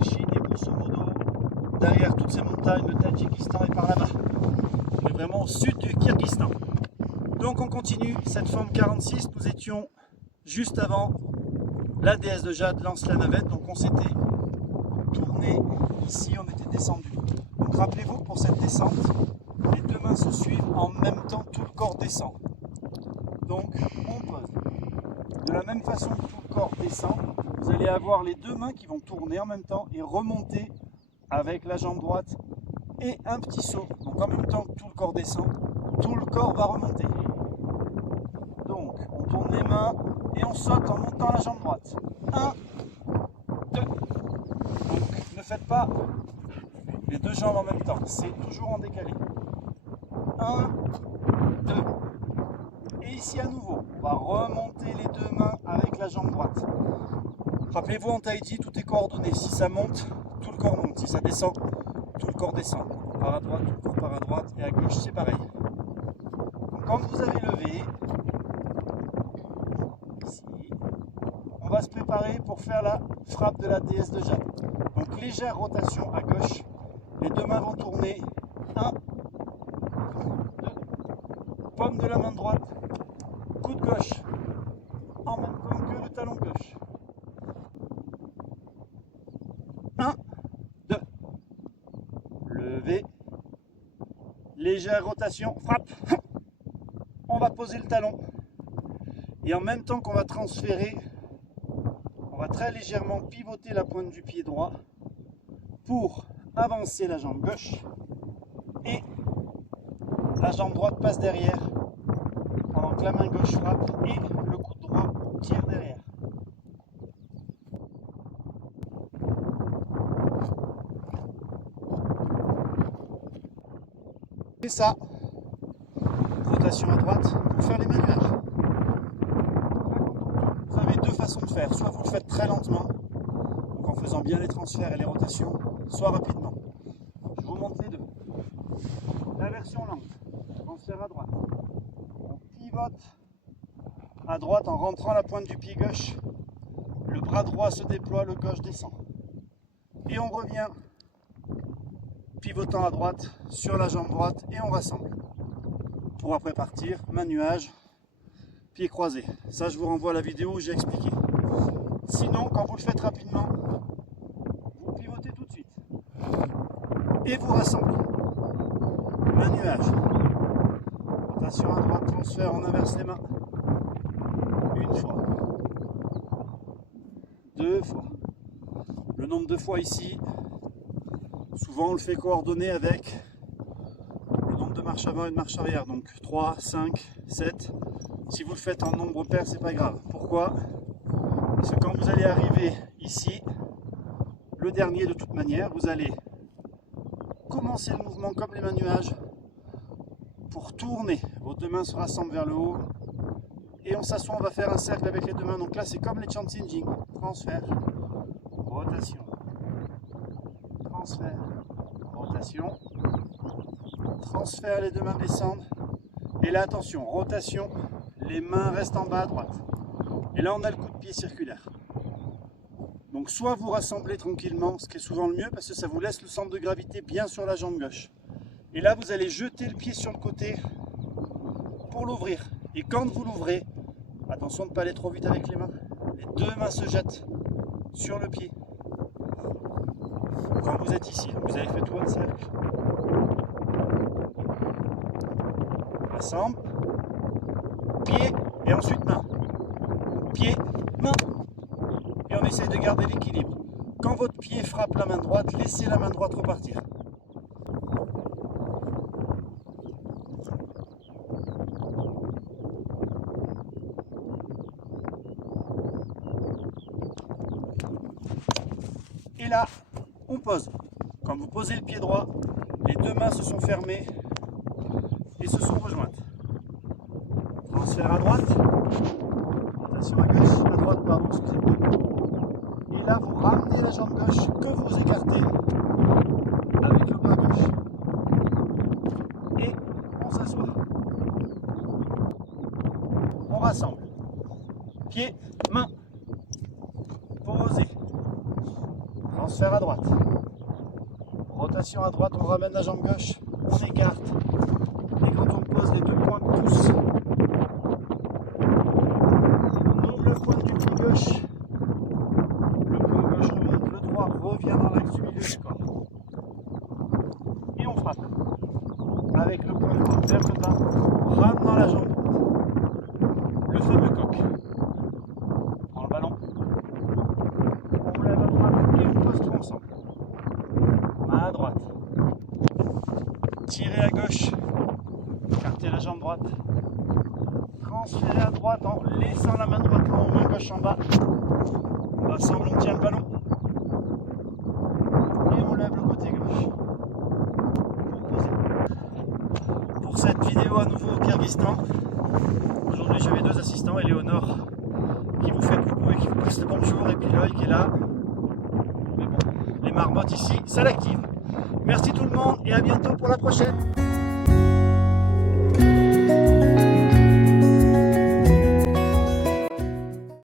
la Chine et grosso modo, derrière toutes ces montagnes, le Tadjikistan est par là-bas. On est vraiment au sud du Kyrgyzstan. Donc on continue cette forme 46, nous étions juste avant la déesse de Jade lance la navette, donc on s'était tourné ici, on était descendu. Donc rappelez-vous que pour cette descente, les deux mains se suivent en même temps, tout le corps descend. Donc on pose. De la même façon que tout le corps descend, vous allez avoir les deux mains qui vont tourner en même temps et remonter avec la jambe droite et un petit saut. Donc en même temps que tout le corps descend, tout le corps va remonter. Donc on tourne les mains et on saute en montant la jambe droite. 1, 2. Donc ne faites pas les deux jambes en même temps, c'est toujours en décalé. 1, 2. Et ici à nouveau, on va remonter les deux mains avec la jambe droite. Rappelez-vous, en Taïdi, tout est coordonné. Si ça monte, tout le corps monte. Si ça descend, tout le corps descend. Par à droite, tout le corps par à droite. Et à gauche, c'est pareil. Donc, quand vous avez levé, ici, on va se préparer pour faire la frappe de la déesse de Jade. Donc, légère rotation à gauche. Les deux mains vont tourner. 1, 2. Paume de la main droite. Coup de gauche. En même temps que le talon gauche. 1, 2. Levé. Légère rotation. Frappe. On va poser le talon. Et en même temps qu'on va transférer, on va très légèrement pivoter la pointe du pied droit pour avancer la jambe gauche. Et la jambe droite passe derrière pendant que la main gauche frappe et le coude droit tire derrière. Et ça, rotation à droite pour faire les manuages. Vous avez deux façons de faire, soit vous le faites très lentement, donc en faisant bien les transferts et les rotations, soit rapidement. Je vous montre les deux. La version lente, transfert à droite. On pivote à droite en rentrant la pointe du pied gauche. Le bras droit se déploie, le gauche descend. Et on revient pivotant à droite sur la jambe droite et on rassemble. Pour après partir, main nuage, pied croisé. Ça, je vous renvoie à la vidéo où j'ai expliqué. Sinon, quand vous le faites rapidement, vous pivotez tout de suite. Et vous rassemblez. Main nuage. Rotation à droite, transfert, on inverse les mains. Une fois. Deux fois. Le nombre de fois ici, souvent on le fait coordonner avec le nombre de marches avant et de marche arrière. Donc 3, 5, 7. Si vous le faites en nombre pair, c'est pas grave. Pourquoi? Parce que quand vous allez arriver ici, le dernier de toute manière, vous allez commencer le mouvement comme les mains nuages pour tourner. Vos deux mains se rassemblent vers le haut et on s'assoit, on va faire un cercle avec les deux mains. Donc là, c'est comme les chanting jing. Transfert, rotation, transfert, rotation, transfert, les deux mains descendent. Et là, attention, rotation, les mains restent en bas à droite. Et là, on a le coup de pied circulaire. Donc soit vous rassemblez tranquillement, ce qui est souvent le mieux, parce que ça vous laisse le centre de gravité bien sur la jambe gauche. Et là, vous allez jeter le pied sur le côté pour l'ouvrir. Et quand vous l'ouvrez, attention de ne pas aller trop vite avec les mains. Les deux mains se jettent sur le pied. Quand vous êtes ici, vous avez fait tout votre cercle. Rassemble, pied et ensuite main. Pied, main. Et on essaye de garder l'équilibre. Quand votre pied frappe la main droite, laissez la main droite repartir. Et là, on pose. Quand vous posez le pied droit, les deux mains se sont fermées et se sont rejointes. Transfert à droite, rotation à gauche, à droite, pardon, excusez-moi. Et là, vous ramenez la jambe gauche que vous écartez avec le bras gauche. Et on s'assoit. On rassemble. Pied, main, posé. Transfert à droite. Rotation à droite, on ramène la jambe gauche, on écarte. Et quand on pose les deux points de pouce, on ouvre le point du pied gauche. Le point gauche remonte, le droit revient dans l'axe du milieu du corps. Et on frappe. Avec le point droit vers le bas, on ramenant la jambe droite. Le fameux coq. On prend le ballon. On lève à droite et on pose tout ensemble. Main à droite. Tirer à gauche. Écarter la jambe droite. Transférer à droite en laissant la main droite en haut, main gauche en bas. Ensemble, on tient le ballon. Et on lève le côté gauche. Pour poser. Pour cette vidéo à nouveau au Kyrgyzstan, aujourd'hui j'avais deux assistants, Éléonore qui vous fait coucou et qui vous passe le bonjour, et puis Loïc qui est là. Mais bon, les marmottes ici, ça l'active. Merci tout le monde et à bientôt pour la prochaine.